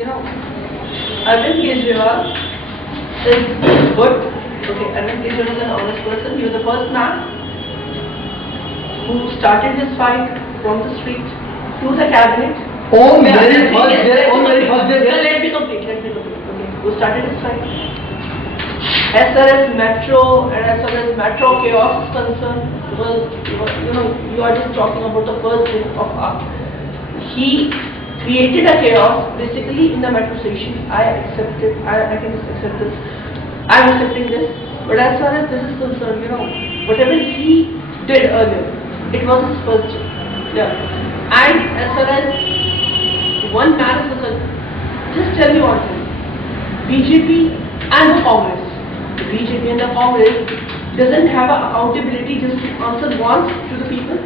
You know, Arvind Kejriwal is good. Okay, Arvind Kejriwal is an honest person. He was the first man who started this fight from the street to the cabinet. On very first day. Let me complete. Okay, who started this fight? As far as metro and as far as metro chaos is concerned, because you are just talking about the first day of he created a chaos basically in the metro station. I accept it. I can just accept this. I am accepting this. But as far as this is concerned, whatever he did earlier, it was his first job. Yeah. And as far as one man is concerned, just tell me one thing. BJP and the Congress. The BJP and the Congress doesn't have accountability just to answer once to the people.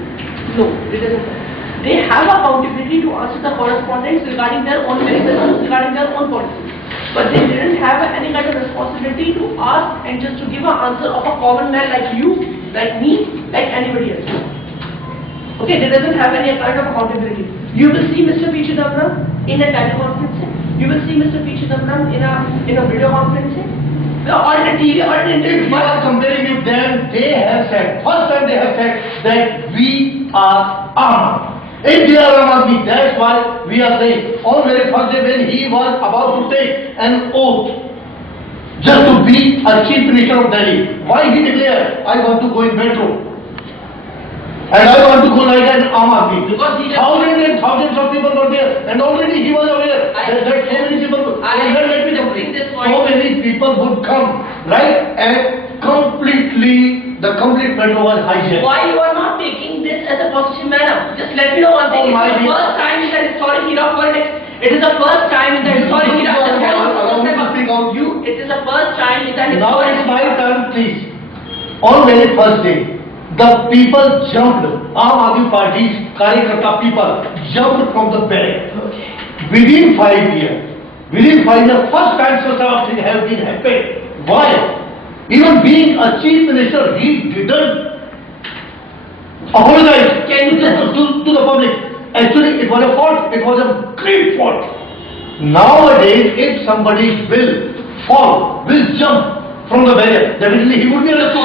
No, it doesn't. They have accountability to answer the correspondence regarding their own business, regarding their own policies. But they didn't have any kind of responsibility to ask and just to give an answer of a common man like you, like me, like anybody else. Okay, they doesn't have any kind of accountability. You will see Mr. P. Chidambaram in a teleconference. You will see Mr. P. Chidambaram in a video conference. Or in a TV or in an interview. If you are comparing with them, they have said, first time they have said that we are armed. If they are armed, that's why we are saying, on very first day when he was about to take an oath, just to be a chief minister of Delhi, why he declared, I want to go in metro. And I want to go like an army. Because he thousands and thousands of people were there, and already he was aware that so many people, so many people would come, right? And the complete metro was hijacked. Why you are not taking this as a positive manner? Just let me know one thing. It's the first time in the historic era of politics. It is the first time in the historic era. It is the first time in the historic era. Now it's my turn, please. On very first day, the people jumped. Aam Aadmi Party's Karyakarta people jumped from the bed. Within 5 years, first time such a thing has been happened. Why? Even being a chief minister, he didn't apologize to the public. Actually, it was a fault. It was a great fault. Nowadays, if somebody will jump from the barrier, definitely he would be arrested.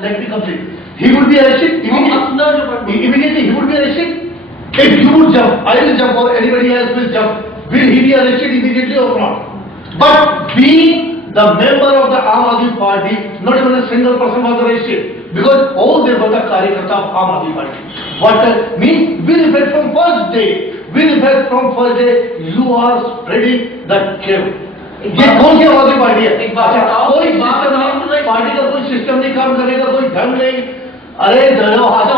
Let me complete. He would be arrested immediately. He would be arrested. If you would jump, I will jump, or anybody else will jump, will he be arrested immediately or not? But being the member of the Aam Aadmi Party, not even a single person was arrested, because all they were the Karyakarta of Aam Aadmi Party. What means, with effect from first day, you are spreading the chaos. ये कौन सी आवाज़ party है? कोई party का कोई system नहीं काम करेगा, कोई ढंग नहीं. अरे हाथ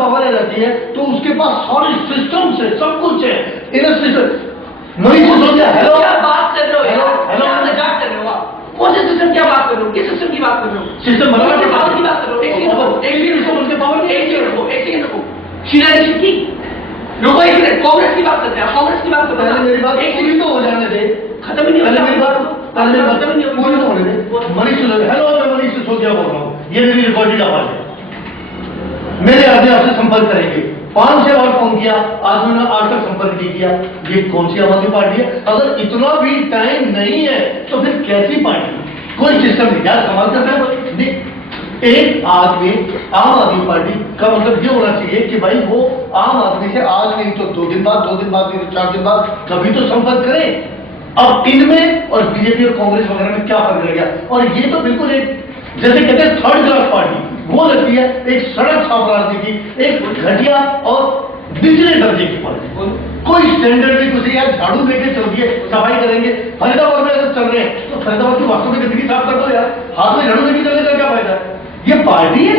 पावर आ जाती है तो उसके पास सारे सिस्टम से सब कुछ है. इन सिस्टम नहीं कुछ हो गया. हेलो, क्या बात कर रहे हो? हेलो, मजाक कर रहे हो आप? कौन से सिस्टम क्या बात कर रहे हो? किस सिस्टम की बात कर रहे हो? सिस्टम पावर की बात कर रहे हो? एक सेकंड रुको. शीला दीक्षित की लोगों एक मिनट, कांग्रेस की बात करते हैं. कांग्रेस की बात करते हैं. मेरी बात एक पूरी तो हो जाने दे. खत्म ही नहीं होगा. मेरी बात खत्म ही नहीं पूरी तो होने दे. मनीष सिसोदिया. हेलो, मैं मनीष सिसोदिया बोल रहा हूँ. ये मेरी रिकॉर्डेड आवाज है. मेरे आगे आपसे संपर्क करेंगे. 5 से बार फोन किया, आज मैंने आज तक संपर्क नहीं किया. ये कौन सी आम आदमी पार्टी है? अगर इतना भी टाइम नहीं है तो फिर कैसी पार्टी? कोई सिस्टम नहीं. क्या सवाल करता है? एक आदमी आम आदमी पार्टी का मतलब ये होना चाहिए कि भाई वो आम आदमी से आज नहीं तो 2 दिन बाद नहीं तो 4 दिन बाद कभी तो संपर्क करें. अब इनमें और बीजेपी और कांग्रेस वगैरह में क्या फर्क रह गया? और ये तो बिल्कुल एक जैसे कहते हैं थर्ड क्लास पार्टी वो लगती है. एक सड़क छापरासी की, एक घटिया और निचले दर्जे की पार्टी. कोई स्टैंडर्ड नहीं कुछ. यार झाड़ू लेके चल दिए, सफाई करेंगे. फरीदाबाद में अगर चल रहे हैं तो फरीदाबाद की वास्तव में गंदगी साफ कर दो यार. हाथ में झाड़ू लेके चलने का क्या फायदा है? ये पार्टी है.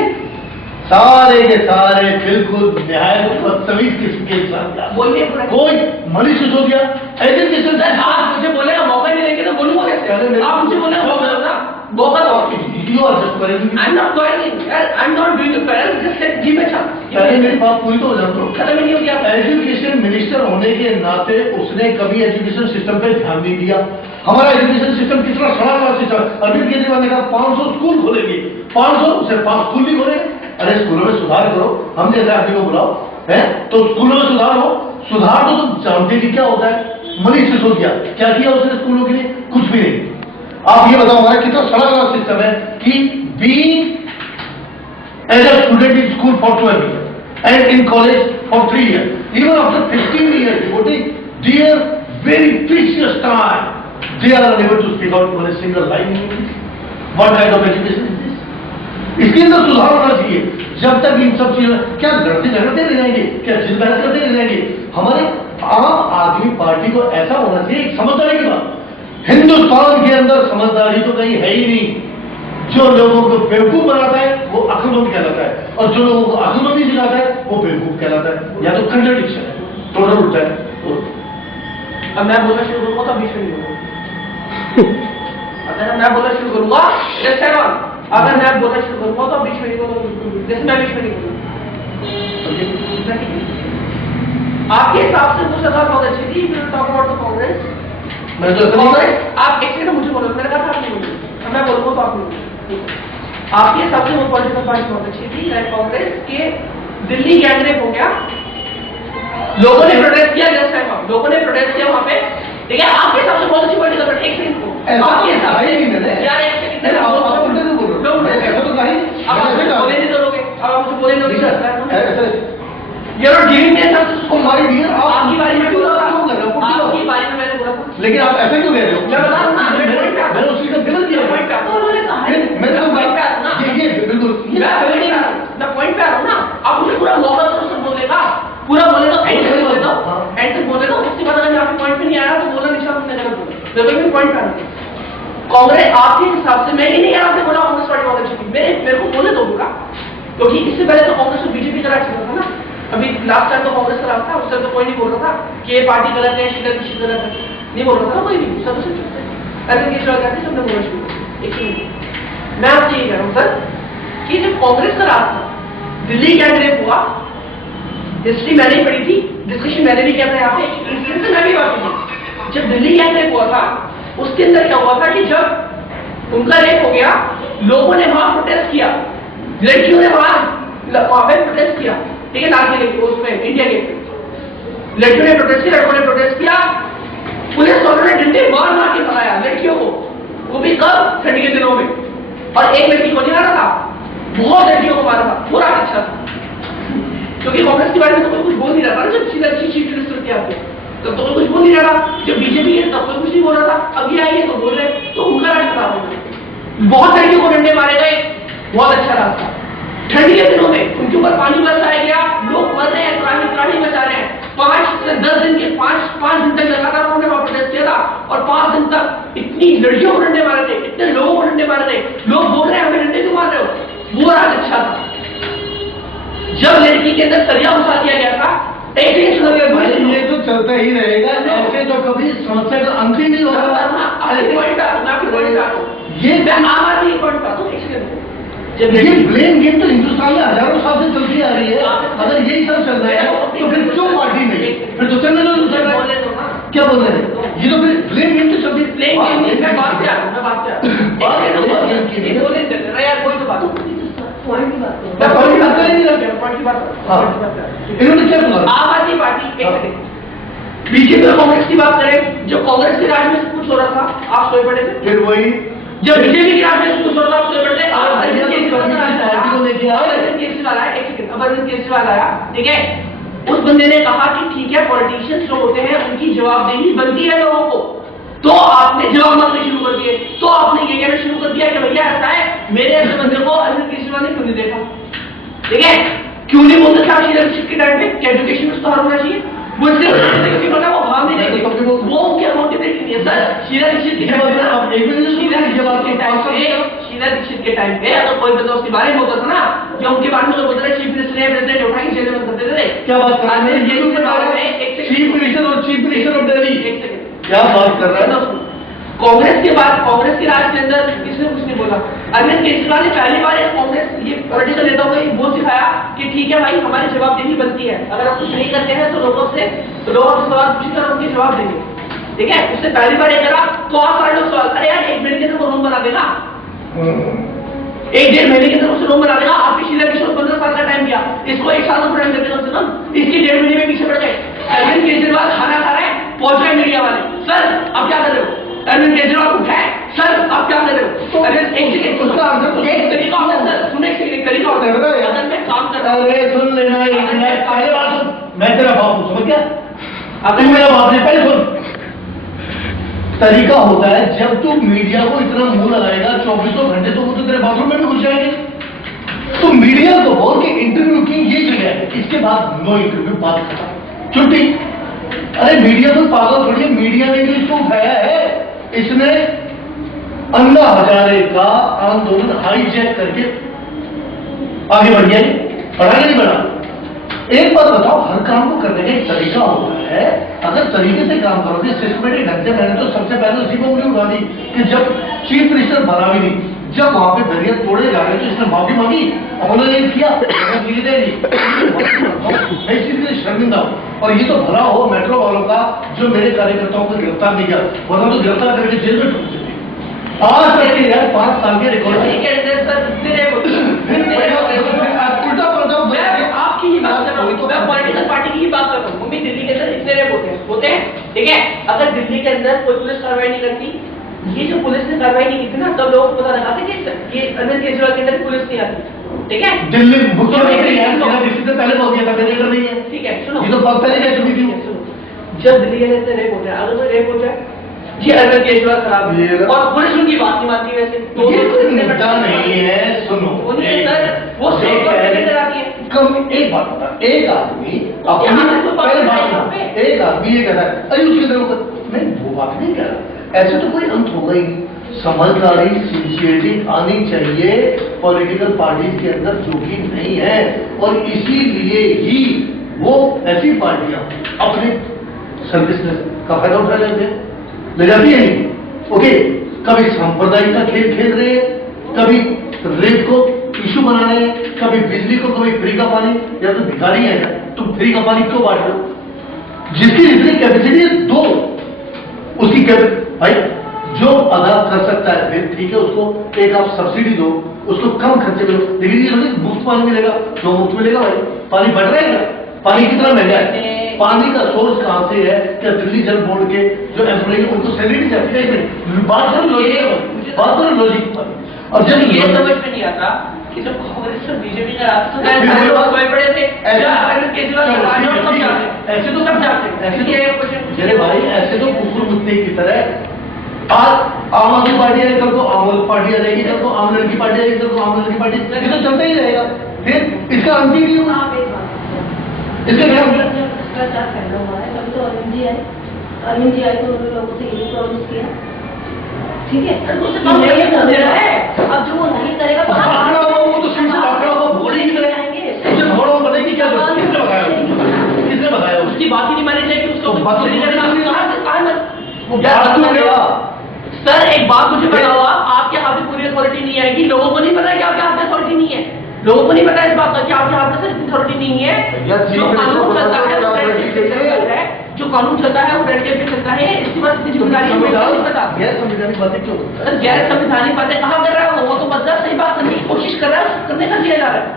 सारे के सारे बिल्कुल न्यायिक बदतमीज किस्म के इंसान. कोई मनीष सिसोदिया एजुकेशन से आप मुझे बोले ना मौका नहीं लेंगे तो बोलूंगा कैसे? आप मुझे बोले मौका दो. You are just quarreling. I'm not quarreling. I'm not doing a quarrel. Just let give a chance. पहले मेरी बात पूरी तो हो जाए. खत्म ही नहीं हो गया. एजुकेशन मिनिस्टर होने के नाते उसने कभी एजुकेशन सिस्टम पे ध्यान नहीं दिया. हमारा एजुकेशन सिस्टम कितना सड़ा हुआ सिस्टम. अरविंद केजरीवाल ने कहा 500 स्कूल खोलेंगे. 500 सिर्फ 5 स्कूल नहीं खोले. अरे स्कूलों में सुधार करो. हम जैसे आदमी को बुलाओ है तो स्कूलों में सुधार हो. सुधार तो तुम जानते भी क्या होता है। मनीष सिसोदिया क्या किया उसने स्कूलों के लिए? कुछ भी नहीं। आप ये बताओ हमारा कितना सड़ा गला सिस्टम है कि being as a student in school for 12 years and in college for 3 years, even after 15 years devoting their very precious time, they are unable to speak out one single line in English. What kind of education is this? इसके अंदर सुधार होना चाहिए। जब तक इन सब चीजों क्या लड़ते झगड़ते रह जाएंगे, क्या जिद बहस करते रह जाएंगे? हमारे आम आदमी पार्टी को ऐसा होना चाहिए, एक समझदारी की बात। हिंदुस्तान के अंदर समझदारी तो कहीं है ही नहीं। जो लोगों को बेवकूफ बनाता है वो अक्लमंद कहलाता है, और जो लोगों को अक्लमंदी दिखाता है वो बेवकूफ कहलाता है। या तो कंट्राडिक्शन है, टोटल उल्टा है। अब मैं बोलना शुरू करूंगा तो बीच में नहीं होगा। अगर मैं बोलना शुरू करूंगा, अगर मैं बोलना शुरू करूंगा तो बीच में नहीं होगा, जैसे मैं बीच में नहीं बोलूंगा। आपके हिसाब से कुछ सलाह बहुत अच्छी थी, टॉक अबाउट द कांग्रेस। मैं तो कांग्रेस आप एक सेकंड मुझे बोलो, मैंने कहा था आप नहीं बोलिए, अब मैं बोलूंगा तो आप नहीं बोलिए। आपके हिसाब से वो पॉलिटिकल पार्टी बहुत अच्छी थी, कांग्रेस के दिल्ली गैंगरेप हो गया, लोगों ने प्रोटेस्ट किया, जस्ट टाइम लोगों ने प्रोटेस्ट किया वहां पे, ठीक है? आपके हिसाब से बहुत अच्छी पॉलिटिकल पार्टी, एक सेकंड को आपके हिसाब से यार एक सेकंड बोले नहीं करोगे, अब आप मुझे बोले नहीं करोगे। You're not giving me answers to my dear, आपकी बारी में बोला था, आपकी बारी में मैंने बोला था, लेकिन आप ऐसा क्यों कह रहे हो? मैं बता रहा हूँ, मैंने उसी का गलत किया। तो उन्होंने कहा है, मैं तो पॉइंट पे आ रहा हूँ ना, ये बिल्कुल मैं पॉइंट पे आ रहा हूँ ना, आप मुझे पूरा मौका तो सब बोलेगा, पूरा बोलेगा, एंड तक बोले दो, एंड तक बोले दो, उसके बाद अगर आपके पॉइंट पे नहीं आया तो बोला निशा आपने गलत बोला, जब मैं पॉइंट पे आ रहा हूँ। कांग्रेस आपके हिसाब से, मैं ही नहीं आपने बोला कांग्रेस पार्टी बहुत अच्छी थी, मेरे को बोले दो पूरा, क्योंकि इससे पहले तो कांग्रेस और बीजेपी का राज चल रहा था ना। अभी लास्ट टाइम तो कांग्रेस का राज था, उस टाइम तो कोई नहीं बोल रहा था कि ये पार्टी गलत है, शीला की गलत है, नहीं बोल रहा था कोई भी, सब चुप थे। अरविंद केजरीवाल कहते सबने बोलना शुरू किया। एक मिनट, मैं आपसे ये कह रहा हूँ सर कि जब कांग्रेस का राज था, दिल्ली गैंगरेप हुआ, हिस्ट्री मैंने ही पढ़ी थी, डिस्कशन मैंने भी किया था यहाँ पे, इंसिडेंट से मैं भी वाकिफ हूँ। जब दिल्ली गैंगरेप हुआ था, उसके अंदर क्या हुआ था कि जब उनका रेप हो गया, लोगों ने वहां प्रोटेस्ट किया, लड़कियों ने वहां पे प्रोटेस्ट किया, ठीक है? लाल किले के उसमें, इंडिया गेट पे लड़कियों ने प्रोटेस्ट किया, लड़कों ने प्रोटेस्ट किया, पुलिस वालों ने डंडे मार मार के भगाया लड़कियों को, वो भी कब? ठंड के दिनों में, और एक लड़की को नहीं मारा था, बहुत लड़कियों को मारा था, पूरा अच्छा था, क्योंकि कांग्रेस के बारे में तो कोई कुछ बोल नहीं रहा था। जब सीधा अच्छी चीफ मिनिस्टर के आते तब तो कोई कुछ बोल नहीं रहा था, जब बीजेपी है तब कोई कुछ नहीं बोल रहा था, अब ये आई है तो बोल रहे, तो उनका राज खराब हो गया। बहुत लड़कियों को डंडे मारे गए, बहुत अच्छा रास्ता। ठंड के दिनों में उनके ऊपर पानी बरसाया गया, लोग मर रहे हैं, त्राही मचा रहे हैं। 5 से 10 दिन के 5 दिन तक लगातार उन्होंने वहां प्रोटेस्ट किया था, और 5 दिन तक इतनी लड़कियों को डंडे मारे थे, इतने लोगों को डंडे मारे थे, लोग बोल रहे हैं हमें डंडे क्यों मार रहे हो? वो राज अच्छा था। जब लड़की के अंदर सरिया घुसा दिया गया था, एक ये तो चलता ही रहेगा, ऐसे तो कभी समस्या का अंत ही नहीं होगा। ये मैं आम आदमी पॉइंट पाता हूँ, जब ये ब्लेम गेम तो हिंदुस्तान में हजारों साल से चलती आ रही है, अगर यही सब चल रहा है तो फिर क्यों पार्टी नहीं? फिर तो चलने दो दूसरा, क्या बोल रहे हैं? ये तो फिर ब्लेम गेम तो चलती, ब्लेम गेम मैं बात पे आ रहा हूँ, मैं बात पे आ रहा हूँ, कोई तो बात पॉइंट की बात इन्होंने क्या बोला? आम आदमी पार्टी, एक सेकंड, बीजेपी और कांग्रेस की बात करें, जो कांग्रेस के राज में कुछ हो रहा था आप सोए पड़े थे, फिर वही जब बीजेपी के राज में कुछ हो रहा था आप सोए पड़े थे। अरविंद केजरीवाल आया, ठीक है? उस बंदे ने कहा कि ठीक है, पॉलिटिशियंस जो होते हैं उनकी जवाबदेही बनती है लोगों को, तो आपने जवाब मांगने शुरू कर दिए, तो आपने ये कहना शुरू कर दिया कि भैया ऐसा है, मेरे ऐसे बंदे को अरविंद केजरीवाल ने क्यों नहीं देखा, ठीक है? क्यों नहीं बोलते थे आप शीला दीक्षित के टाइम पे एजुकेशन में सुधार होना चाहिए? वो इसलिए वो भाव नहीं देंगे, वो उनके मोटिवेट नहीं है सर। शीला दीक्षित के टाइम के टाइम पे तो कोई बंदा उसके बारे में होता था ना, जो उनके बारे में बोलते थे चीफ मिनिस्टर है, प्रेसिडेंट उठा के जेल में बंद करते थे। क्या बात कर रहे हैं? चीफ मिनिस्टर और चीफ मिनिस्टर ऑफ दिल्ली, क्या बात कर रहे हैं? कांग्रेस के बाद, कांग्रेस के राज के अंदर किसने कुछ नहीं बोला। अरविंद केजरीवाल ने पहली बार कांग्रेस ये पॉलिटिकल नेताओं को एक बोल सिखाया कि ठीक है भाई, हमारी जवाबदेही बनती है, अगर आप कुछ नहीं करते हैं तो लोगों से सवाल पूछकर उनके जवाब देंगे, ठीक है? उससे पहली बार ये करा तो आप सारे लोग सवाल, अरे यार 1 महीने के अंदर वो रूम बना देगा, 1-1.5 महीने के अंदर उससे रूम बना देगा। आपकी शीला किशोर 15 साल का टाइम दिया, इसको 1 साल का टाइम देते कम से कम, इसके 1.5 महीने में पीछे पड़ गए। अरविंद केजरीवाल खाना खा रहे हैं, पहुंच गए मीडिया वाले, सर अब क्या कर रहे हो? अरविंद केजरीवाल उठाए, सर अब क्या कर रहे हो? अरे एक सेकंड, उसका आंसर तो एक तरीका होता है सर, सुने एक तरीका होता है, अगर मैं काम कर रहा हूँ, अरे सुन लेना एक मिनट, पहले बात सुन, मैं तेरा बाप हूं, समझ गया? अब तू मेरा बाप नहीं, पहले सुन। तरीका होता है जब तू मीडिया को इतना मुंह लगाएगा 24 घंटे, तो वो तो तेरे बाथरूम में भी घुस जाएंगे। तो मीडिया को बोल के इंटरव्यू की ये जगह है, इसके बाद नो इंटरव्यू, बात खत्म, छुट्टी। अरे मीडिया तो पागल थोड़ी है, मीडिया ने जो इसको उठाया है, इसने अन्ना हजारे का आंदोलन हाईजैक करके आगे बढ़ गया, बढ़ा नहीं बढ़ा। एक बात बताओ, हर काम को करने का एक तरीका होता है, अगर तरीके से काम करोगे, सिस्टमेटिक ढंग से, मैंने तो सबसे पहले उसी को उंगली उठा दी कि जब चीफ मिनिस्टर बना भी नहीं, जब वहां पे बैरियर तोड़े जा रहे तो इसने माफी मांगी, उन्होंने ये किया, मैं इसी लिए शर्मिंदा हूं। और ये तो भला हो मेट्रो वालों का जो मेरे कार्यकर्ताओं को गिरफ्तार नहीं किया, वरना तो गिरफ्तार करके जेल में ठूक देते। आज तक के यार 5 साल के रिकॉर्ड आपकी ही बात कर रहा हूँ, मैं पॉलिटिकल पार्टी की ही बात कर रहा हूँ। मम्मी दिल्ली के अंदर इतने रेप होते हैं, ठीक है? अगर दिल्ली के अंदर कोई पुलिस कार्रवाई नहीं करती, ये जो पुलिस ने कार्रवाई नहीं की थी ना, तब लोगों को पता लगा था कि ये अरविंद केजरीवाल के अंदर पुलिस नहीं आती, ठीक है? दिल्ली से पहले बोल दिया था मेरे घर नहीं है, ठीक है? सुनो, ये तो बहुत पहले कह चुकी थी। जब दिल्ली के अंदर रेप होता है, अगर कोई रेप होता है, ये अरविंद केजरीवाल खराब है और पुलिस उनकी बात नहीं मानती, वैसे तो ये कोई मुद्दा नहीं है। सुनो, वो एक बात बता, एक आदमी पहले बात सुनो, एक आदमी ये कहता है अरे उसके अंदर मैं वो बात नहीं कह रहा, ऐसे तो कोई अंत होगा ही नहीं। समझदारी, सिंसियरिटी आनी चाहिए पॉलिटिकल पार्टीज के अंदर, जो कि नहीं है। और इसीलिए ही वो ऐसी पार्टियां अपने सर्विस का फायदा उठा लेते हैं, ले जाती है। ओके, कभी सांप्रदायिक का खेल खेल रहे हैं, कभी रेप को इशू बना रहे हैं, कभी बिजली को, कभी फ्री का पानी। या तो भिखारी है ना, तुम फ्री का पानी क्यों बांट रहे हो? जिसकी जितनी कैपेसिटी है दो, उसकी कैपेसिटी भाई जो अदा कर सकता है फिर ठीक है, उसको एक आप सब्सिडी दो, उसको कम खर्चे में दो। लेकिन ये मुफ्त पानी मिलेगा तो मुफ्त मिलेगा भाई, पानी बढ़ रहेगा, पानी कितना महंगा है, पानी का सोर्स कहां से है? क्या दिल्ली जल बोर्ड के जो एम्प्लॉई उनको सैलरी नहीं जाती है? बात करो लॉजिक, बात करो लॉजिक पर। और जब ये समझ में नहीं आता कि जब कांग्रेस और बीजेपी का रास्ता पड़े थे, ऐसे तो सब जाते हैं, ऐसे भाई ऐसे तो कुकुर कुत्ते की तरह आज आम आदमी पार्टी आएगी, कल को आम आदमी पार्टी आ जाएगी, कल को आम लड़की पार्टी आएगी, कल को आम लड़की पार्टी, ये तो चलता ही रहेगा, फिर इसका अंत ही नहीं होगा। इसके भ्रष्टाचार फैला हुआ है। कभी तो अरविंद जी आए तो उन्होंने लोगों से यही प्रॉमिस किया, ठीक है? अब जो वो नहीं करेगा तो वो तो सीट से भाग वो घोड़े की तरह आएंगे, मुझे घोड़ों को बताइए क्या किसने बताया, किसने बताया? उसकी बात ही नहीं मानी जाएगी, उसको बात सर एक बात मुझे बताओ, आपके हाथ में पूरी अथॉरिटी नहीं आएगी, लोगों को नहीं पता कि आपके हाथ में अथॉरिटी नहीं है, लोगों को नहीं पता इस बात का कि आपके हाथ में सर अथॉरिटी नहीं है। जो कानून चलता है जो कानून चलता है वो रेड टेप पे चलता है, इसके बाद इतनी जिम्मेदारी नहीं पता। गैर संवैधानिक बातें क्यों? सर गैर संवैधानिक बातें कहाँ कर रहा है वो तो बदला सही बात करने की कोशिश कर रहा है, करने का दिया जा रहा है,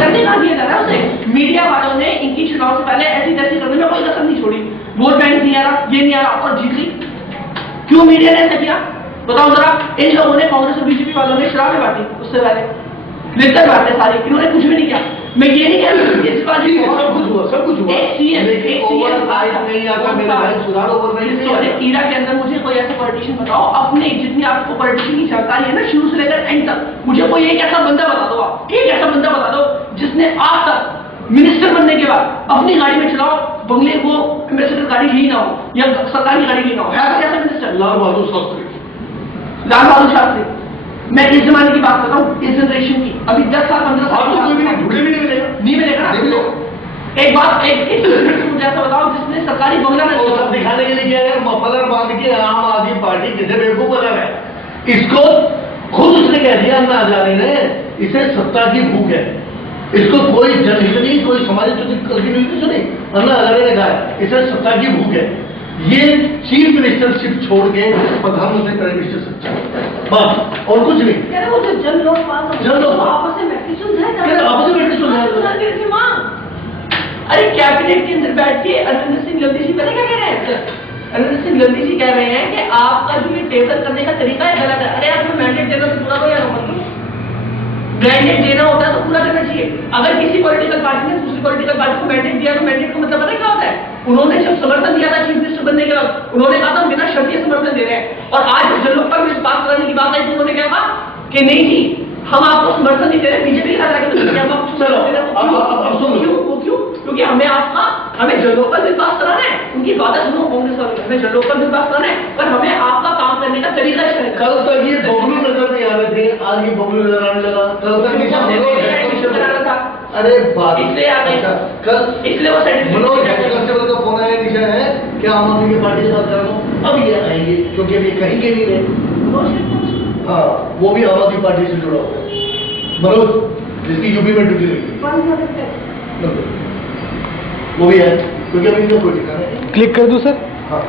करने का दिया जा रहा है उसे। मीडिया वालों ने इनकी चुनाव से पहले ऐसी तैसी करने में कोई कसर नहीं छोड़ी, वोट बैंक नहीं आ रहा, ये नहीं आ रहा और जीत ली। क्यों मीडिया ने ऐसा किया बताओ जरा? इन लोगों ने, कांग्रेस और बीजेपी वालों ने शराबें बांटी, उससे पहले लिखकर बांटे सारी, इन्होंने कुछ भी नहीं किया। मैं ये नहीं कह रहा इस बार सब कुछ हुआ, सब कुछ हुआ, ईरा के अंदर मुझे कोई ऐसा पॉलिटिशियन बताओ, अपने जितनी आपको पॉलिटिशियन की जानकारी है ना शुरू से लेकर एंड तक, मुझे कोई एक ऐसा बंदा बता दो, आप एक ऐसा बंदा बता दो जिसने आज तक मिनिस्टर बनने के बाद अपनी गाड़ी में चलाओ, बंगले को एम्बेसडर गाड़ी ली ना हो या सरकारी गाड़ी ली ना हो, है कैसा मिनिस्टर? लाल बहादुर शास्त्री। लाल बहादुर शास्त्री, मैं इस जमाने की बात कर रहा हूँ, इस जनरेशन की। अभी 10 साल 15 साल कोई भी नहीं, ढूंढे भी नहीं मिलेगा, नहीं मिलेगा ना। एक बात एक मुझे ऐसा बताओ जिसने सरकारी बंगला में सब दिखाने के लिए क्या है, मफलर बांध के आम आदमी पार्टी किसे बेवकूफ बना रहा है। इसको खुद उसने कह दिया अन्ना हजारे ने, इसे सत्ता की भूख है, इसको कोई जनहित नहीं, कोई समाज नहीं सुनी, अन्ना हजारे ने कहा इसे सत्ता की भूख है। ये चीफ मिनिस्टरशिप छोड़ के प्रधानमंत्री प्राइम मिनिस्टर सच्चा बस और कुछ नहीं। वो जो जन लोग पास जन लोग आपस में बैठ के सुन आपस में बैठ के सुन अरे कैबिनेट के अंदर बैठ के अरविंद सिंह लोधी जी पता क्या कह रहे हैं सर? अरविंद सिंह लोधी जी कह रहे हैं कि आपका जो ये टेबल करने का तरीका है गलत है। अरे यार तुम्हें मैंडेट देना तो पूरा दो यार, मतलब मैंडेट देना होता है तो पूरा देना चाहिए। अगर किसी पॉलिटिकल पार्टी ने दूसरी पॉलिटिकल पार्टी को मैंडेट दिया तो मैंडेट का मतलब पता क्या होता है? उन्होंने जब समर्थन दिया था चीफ मिनिस्टर बनने के बाद, उन्होंने कहा था हम बिना शर्त के समर्थन दे रहे हैं, और आज जब जन लोकपाल बिल पास कराने की बात आई तो उन्होंने क्या कहा कि नहीं जी हम आपको समर्थन नहीं दे रहे। बीजेपी का क्यों? क्योंकि हमें जन लोकपाल बिल पास कराना है। उनकी बात सुनो कांग्रेस वाले, हमें जन लोकपाल बिल पास कराना है, पर हमें आपका काम करने का तरीका है। कल तक ये बबलू नजर नहीं आ रहे थे, आज ये बबलू नजर आने लगा। कल तक निशा था, अरे बात इसलिए आ गई। अच्छा, कल इसलिए वो मनोज कांस्टेबल का फोन आया, निशा है क्या आम आदमी की पार्टी के साथ करो? अब ये आएंगे क्योंकि अभी कहीं के नहीं रहे। हाँ, वो भी आम आदमी पार्टी से जुड़ा हुआ है। मनोज जिसकी यूपी में ड्यूटी लगी, वो भी है क्योंकि अभी इनका कोई ठिकाना नहीं। क्लिक कर दूं सर? हाँ